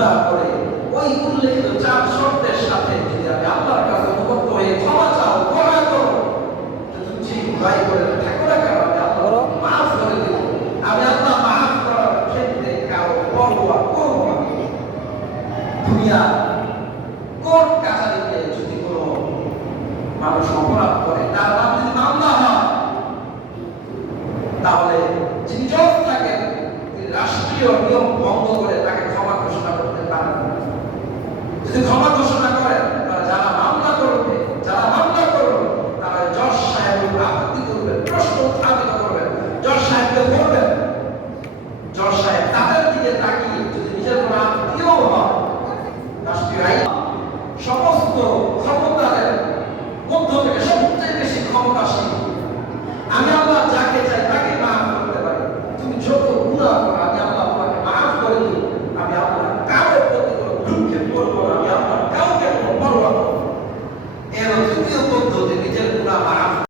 গুনাহ করে ওই উল্লেখিত 4 শর্তের সাথে যদি আমি আল্লাহর কাছে অনুগত হয়ে ক্ষমা চাও, ক্ষমা করো, তুমি যে ভাই করে থাকো না কেন, আমি আল্লাহ মাফ করে দেব। আমি আল্লাহ মাফ করার ক্ষেত্রে কারো পরোয়া করব না। দুনিয়া কোর্ট কাছারিতে যদি কোনো মানুষ অপরাধ করে, তার